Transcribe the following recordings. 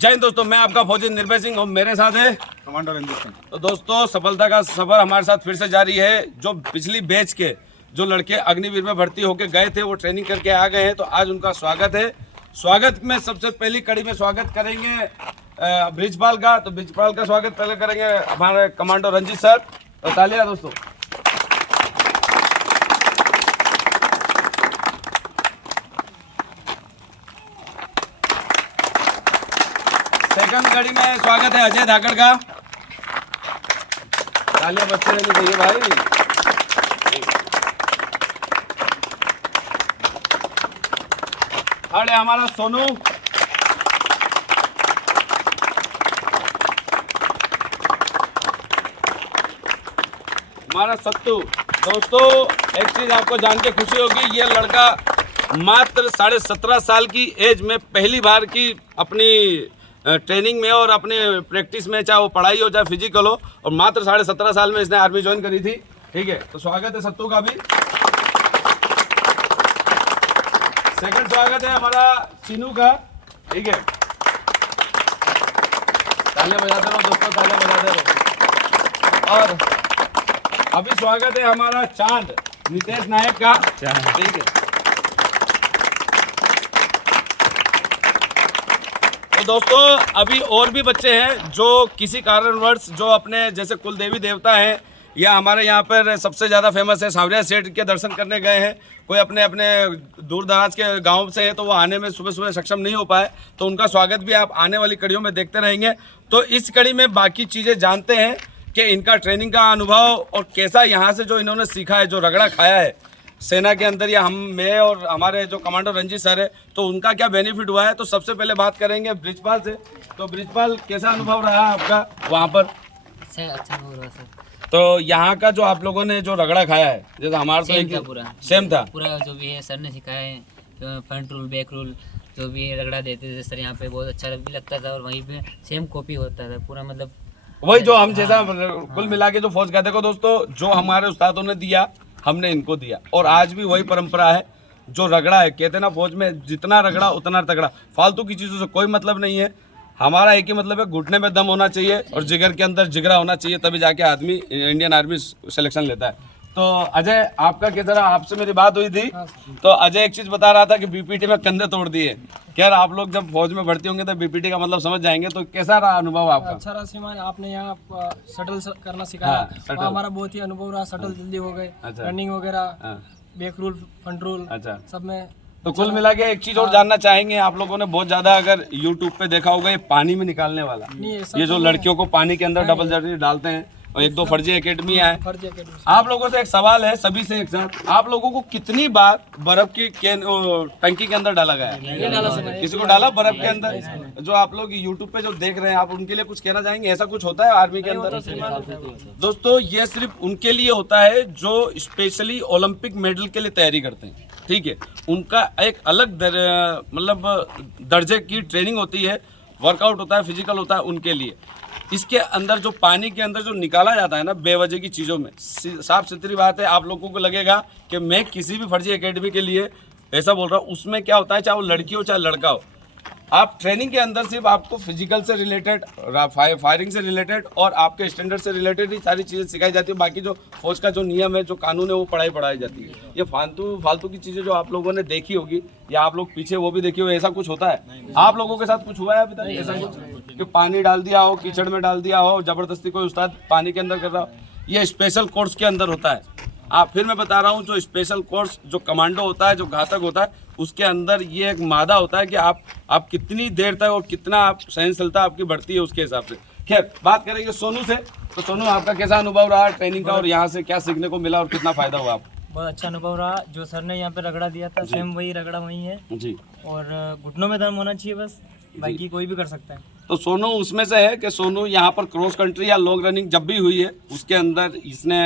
जय हिंद दोस्तों, मैं आपका फौजी निर्भय सिंह और मेरे साथ है कमांडर रंजीत सिंह। तो दोस्तों, सफलता का सफर हमारे साथ फिर से जारी है। जो पिछली बैच के जो लड़के अग्निवीर में भर्ती होकर गए थे वो ट्रेनिंग करके आ गए हैं, तो आज उनका स्वागत है। स्वागत में सबसे पहली कड़ी में स्वागत करेंगे ब्रिजपाल का। तो ब्रिजपाल का स्वागत पहले करेंगे हमारे कमांडो रंजीत सर। तो तालियां दोस्तों। सेकंड कड़ी में स्वागत है अजय धाकड़ का। तालियां बजते रहनी चाहिए भाई। थर्ड है हमारा सोनू। हमारा सत्तू। दोस्तों, एक चीज आपको जान के खुशी होगी, ये लड़का मात्र 17.5 साल की एज में पहली बार की अपनी ट्रेनिंग में और अपने प्रैक्टिस में, चाहे वो पढ़ाई हो चाहे फिजिकल हो, और मात्र 17.5 साल में इसने आर्मी ज्वाइन करी थी। ठीक है, तो स्वागत है सत्तू का भी। सेकंड स्वागत है हमारा चीनू का। ठीक है, तालियां बजाते रहो दोस्तों, तालियां बजाते रहो। और अभी स्वागत है हमारा चांद नितेश नायक का। ठीक है, तो दोस्तों अभी और भी बच्चे हैं जो किसी कारणवश जो अपने जैसे कुल देवी देवता हैं, या हमारे यहाँ पर सबसे ज़्यादा फेमस है सांवरिया सेठ के दर्शन करने गए हैं। कोई अपने अपने दूर दराज के गांव से है तो वो आने में सुबह सुबह सक्षम नहीं हो पाए, तो उनका स्वागत भी आप आने वाली कड़ियों में देखते रहेंगे। तो इस कड़ी में बाकी चीज़ें जानते हैं कि इनका ट्रेनिंग का अनुभव और कैसा यहाँ से जो इन्होंने सीखा है, जो रगड़ा खाया है सेना के अंदर, या मैं और हमारे जो कमांडर रंजीत सर है, तो उनका क्या बेनिफिट हुआ है। तो सबसे पहले बात करेंगे ब्रिजपाल से। तो ब्रिजपाल, कैसा अनुभव रहा आपका वहाँ पर? अच्छा हो रहा सर। तो यहाँ का जो आप लोगों ने जो रगड़ा खाया है, जैसे हमारा तो एक सेम था पूरा जो भी है सर ने सिखाया है, फ्रंट रूल बैक रूल जो भी रगड़ा देते थे सर, यहाँ पे बहुत अच्छा भी लगता था। और वहीं पे सेम कॉपी होता था पूरा, मतलब वही जो हम जैसा कुल मिला के जो फौज का। देखो दोस्तों, जो हमारे उस्तादों ने दिया हमने इनको दिया, और आज भी वही परंपरा है। जो रगड़ा है, कहते ना फौज में जितना रगड़ा उतना तगड़ा। फालतू की चीज़ों से कोई मतलब नहीं है। हमारा एक ही मतलब है, घुटने में दम होना चाहिए और जिगर के अंदर जिगरा होना चाहिए, तभी जाके आदमी इंडियन आर्मी सिलेक्शन लेता है। तो अजय, आपका कैसा रहा? आपसे मेरी बात हुई थी, तो अजय एक चीज़ बता रहा था कि बीपीटी में कंधे तोड़ दिए। खैर, आप लोग जब फौज में भर्ती होंगे तो बीपीटी का मतलब समझ जाएंगे। तो कैसा रहा अनुभव आपका? अच्छा रहा श्रीमान, आपने यहाँ शटल करना सिखाया। शटल। हमारा बहुत ही अनुभव रहा, शटल जल्दी हो गए, रनिंग वगैरह, बैक रूल फ्रंट रूल सब में। तो कुल मिला के एक चीज और जानना चाहेंगे, आप लोगों ने बहुत ज्यादा अगर YouTube पे देखा होगा, ये पानी में निकालने वाला, ये जो लड़कियों को पानी के अंदर डबल जर्नी डालते हैं, और एक दो फर्जी एकेडमी है। आप लोगों से एक सवाल है, सभी से एक साथ, आप लोगों को कितनी बार बर्फ की टंकी के अंदर डाला गया है? किसी को डाला बर्फ के अंदर? जो आप लोग YouTube पे जो देख रहे हैं, आप उनके लिए कुछ कहना चाहेंगे? ऐसा कुछ होता है आर्मी के अंदर? दोस्तों, ये सिर्फ उनके लिए होता है जो स्पेशली ओलंपिक मेडल के लिए तैयारी करते हैं। ठीक है, उनका एक अलग मतलब दर्जे की ट्रेनिंग होती है, वर्कआउट होता है, फिजिकल होता है उनके लिए। इसके अंदर जो पानी के अंदर जो निकाला जाता है ना बेवजह की चीज़ों में, साफ सुथरी बात है, आप लोगों को लगेगा कि मैं किसी भी फर्जी एकेडमी के लिए ऐसा बोल रहा हूँ। उसमें क्या होता है, चाहे वो लड़की हो चाहे लड़का हो, आप ट्रेनिंग के अंदर सिर्फ आपको फिजिकल से रिलेटेड, फायरिंग से रिलेटेड और आपके स्टैंडर्ड से रिलेटेड ही सारी चीज़ें सिखाई जाती है। बाकी जो फौज का जो नियम है, जो कानून है, वो पढ़ाई जाती है। ये फालतू की चीज़ें जो आप लोगों ने देखी होगी, या आप लोग पीछे वो भी देखी होगी, ऐसा कुछ होता है आप लोगों के साथ? कुछ हुआ है अभी तक ऐसा कुछ कि पानी डाल दिया हो, कीचड़ में डाल दिया हो, जबरदस्ती कोई उस्ताद पानी के अंदर कर रहा हो? ये स्पेशल कोर्स के अंदर होता है। फिर मैं बता रहा हूँ, जो स्पेशल कोर्स जो कमांडो होता है, जो घातक होता है, उसके अंदर ये एक मादा होता है कि आप कितनी देर तक और कितना आप सहनशीलता आपकी बढ़ती है उसके हिसाब से। खैर, बात करेंगे सोनू से। तो सोनू, आपका कैसा अनुभव रहा ट्रेनिंग का, और यहाँ से क्या सीखने को मिला और कितना फायदा हुआ आपको? बहुत अच्छा अनुभव रहा। जो सर ने यहाँ पे रगड़ा दिया था, सेम वही रगड़ा वही है जी। और घुटनों में दम होना चाहिए बस, बाकी कोई भी कर सकता है। तो सोनू उसमें से है कि सोनू यहाँ पर क्रॉस कंट्री या लॉन्ग रनिंग जब भी हुई है, उसके अंदर इसने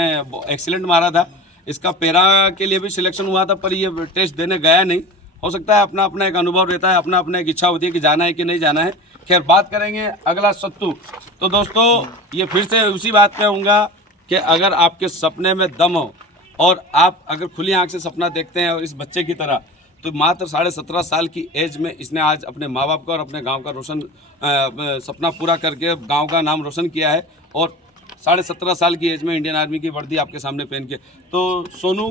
एक्सीलेंट मारा था। इसका पैरा के लिए भी सिलेक्शन हुआ था, पर ये टेस्ट देने गया नहीं। हो सकता है अपना अपना एक अनुभव रहता है, अपना अपना एक इच्छा होती है कि जाना है कि नहीं जाना है। खैर, बात करेंगे अगला सत्तू। तो दोस्तों, ये फिर से उसी बात पे होऊंगा कि अगर आपके सपने में दम हो और आप अगर खुली आंख से सपना देखते हैं और इस बच्चे की तरह, तो मात्र 17.5 साल की एज में इसने आज अपने माँ बाप का और अपने गांव का रोशन सपना पूरा करके गांव का नाम रोशन किया है। और 17.5 साल की एज में इंडियन आर्मी की वर्दी आपके सामने पहन के। तो सोनू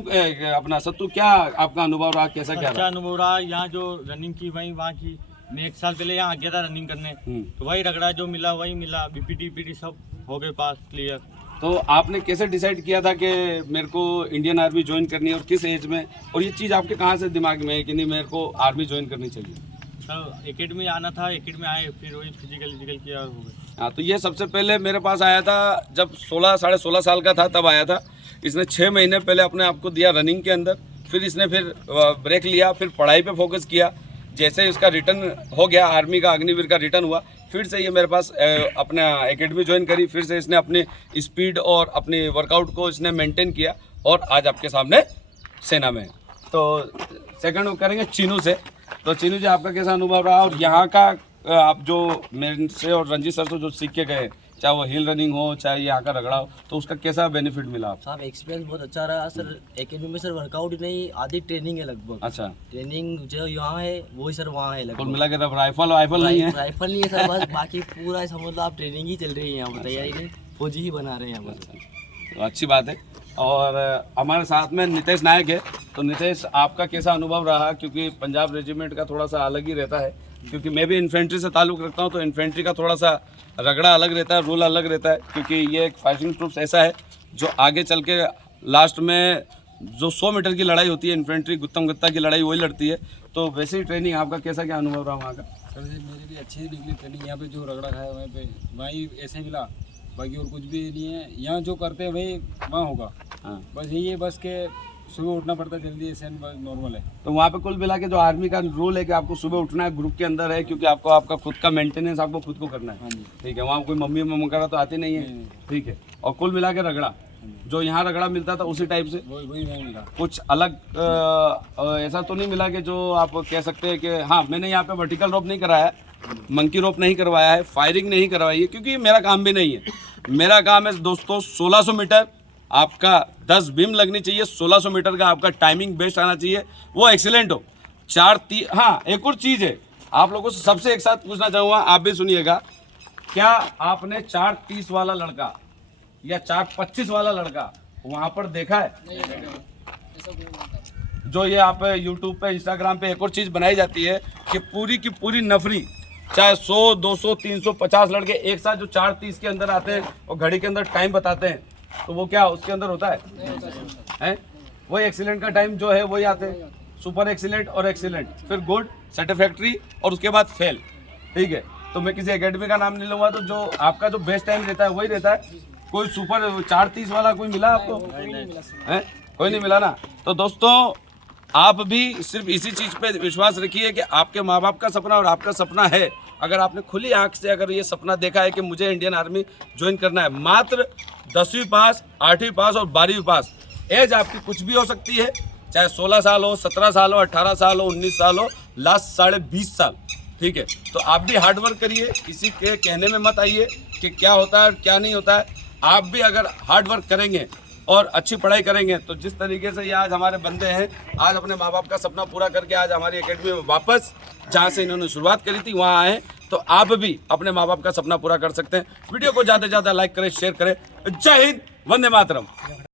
अपना सत्तू, क्या आपका अनुभव रहा, कैसा क्या अच्छा अनुभव रहा? यहाँ जो रनिंग की वही वहाँ की, मैं 1 साल पहले यहाँ गया था रनिंग करने, तो वही रगड़ा जो मिला वही मिला, बीपीटी सब हो गए पास क्लियर। तो आपने कैसे डिसाइड किया था कि मेरे को इंडियन आर्मी ज्वाइन करनी है और किस एज में, और ये चीज़ आपके कहाँ से दिमाग में है कि नहीं मेरे को आर्मी ज्वाइन करनी चाहिए? सर एकेडमी आना था, एकेडमी आए, फिर वही फिजिकल किया हो गया। हाँ, तो ये सबसे पहले मेरे पास आया था जब 16 साल का था, तब आया था। इसने 6 महीने पहले अपने आप को दिया रनिंग के अंदर, फिर इसने फिर ब्रेक लिया, फिर पढ़ाई पे फोकस किया। जैसे इसका रिटर्न हो गया, आर्मी का अग्निवीर का रिटर्न हुआ, फिर से ये मेरे पास अपना एकेडमी ज्वाइन करी। फिर से इसने अपनी स्पीड और अपने वर्कआउट को इसने मेंटेन किया और आज आपके सामने सेना में है। तो सेकंड करेंगे चीनू से। तो चीनू जी, आपका कैसा अनुभव रहा और यहाँ का आप जो मेरे से और रंजीत सर से जो सीख के गए, चाहे वो हिल रनिंग हो चाहे यहाँ का रगड़ा हो, तो उसका कैसा बेनिफिट मिला आपको? साहब एक्सपीरियंस बहुत अच्छा रहा सर। एकेडमी में सर वर्कआउट नहीं, आधी ट्रेनिंग है लगभग। अच्छा, ट्रेनिंग जो यहाँ है वही सर वहाँ है कुल लगभग। मिला के तब राइफल नहीं है? राइफल नहीं है सर, बस बाकी पूरा समझ लो आप ट्रेनिंग ही चल रही है यहाँ पर, तैयारी नहीं, फौजी ही बना रहे हैं यहाँ पर। तो अच्छी बात है। और हमारे साथ में नितेश नायक है। तो नितेश, आपका कैसा अनुभव रहा? क्योंकि पंजाब रेजिमेंट का थोड़ा सा अलग ही रहता है, क्योंकि मैं भी इन्फेंट्री से ताल्लुक़ रखता हूँ, तो इन्फेंट्री का थोड़ा सा रगड़ा अलग रहता है, रूल अलग रहता है। क्योंकि ये एक फाइटिंग ट्रूप्स ऐसा है जो आगे चल के लास्ट में जो 100 मीटर की लड़ाई होती है, इन्फेंट्री गुत्तम गुत्ता की लड़ाई वही लड़ती है। तो वैसे ही ट्रेनिंग आपका कैसा क्या अनुभव रहा वहाँ का? सर मेरी भी अच्छी निकली ट्रेनिंग। यहाँ पे जो रगड़ा खाया वहीं पे वहीं ऐसे मिला, बाकी और कुछ भी नहीं है। यहाँ जो करते हैं वही वहाँ होगा। हाँ, बस यही है, बस के सुबह उठना पड़ता है जल्दी, ऐसे नॉर्मल है। तो वहाँ पे कुल मिला के जो आर्मी का रूल है कि आपको सुबह उठना है, ग्रुप के अंदर है, क्योंकि आपको आपका खुद का मेंटेनेंस आपको खुद को करना है। हाँ जी। ठीक है, वहाँ कोई मम्मी वगैरह तो आती नहीं है। ठीक है, और कुल मिला के रगड़ा जो यहाँ रगड़ा मिलता था उसी टाइप से वही नहीं मिला। कुछ अलग ऐसा तो नहीं मिला कि जो आप कह सकते हैं कि हाँ मैंने यहाँ पे वर्टिकल रोप नहीं कराया, मंकी रोप नहीं करवाया है, फायरिंग नहीं करवाई है, क्योंकि मेरा काम भी नहीं है। मेरा काम है दोस्तों 1600 मीटर आपका 10 बीम लगनी चाहिए, 1600 मीटर का आपका टाइमिंग बेस्ट आना चाहिए, वो एक्सीलेंट हो। 4-3 हाँ, एक और चीज़ है आप लोगों से सबसे एक साथ पूछना चाहूँगा, आप भी सुनिएगा। क्या आपने 4:30 वाला लड़का या 4:25 वाला लड़का वहाँ पर देखा है? जो ये आप यूट्यूब पे, इंस्टाग्राम पे एक और चीज़ बनाई जाती है कि पूरी की पूरी नफरी, चाहे 100, 200, 350 लड़के एक साथ जो 4:30 के अंदर आते हैं और घड़ी के अंदर टाइम बताते हैं, तो वो क्या उसके अंदर होता है? वही एक्सीलेंट का टाइम जो है वही आते हैं, सुपर एक्सीलेंट और एक्सीलेंट, फिर गुड, सेटिस्फैक्ट्री और उसके बाद फेल। ठीक है, तो मैं किसी एकेडमी का नाम नहीं लूँगा, तो जो आपका जो बेस्ट टाइम रहता है वही रहता है। कोई सुपर 4:30 वाला कोई मिला आपको? कोई नहीं मिला ना। तो दोस्तों, आप भी सिर्फ इसी चीज़ पे विश्वास रखिए कि आपके माँ बाप का सपना और आपका सपना है। अगर आपने खुली आंख से अगर ये सपना देखा है कि मुझे इंडियन आर्मी ज्वाइन करना है, मात्र 10वीं पास, 8वीं पास और 12वीं पास, एज आपकी कुछ भी हो सकती है, चाहे 16 साल हो, 17 साल हो, 18 साल हो, 19 साल हो, लास्ट 20.5 साल। ठीक है, तो आप भी हार्डवर्क करिए, किसी के कहने में मत आइए कि क्या होता है क्या नहीं होता है। आप भी अगर हार्डवर्क करेंगे और अच्छी पढ़ाई करेंगे, तो जिस तरीके से ये आज हमारे बंदे हैं, आज अपने माँ बाप का सपना पूरा करके आज हमारी एकेडमी में वापस जहाँ से इन्होंने शुरुआत करी थी वहाँ आए, तो आप भी अपने माँ बाप का सपना पूरा कर सकते हैं। वीडियो को ज़्यादा से ज़्यादा लाइक करें, शेयर करें। जय हिंद, वंदे मातरम।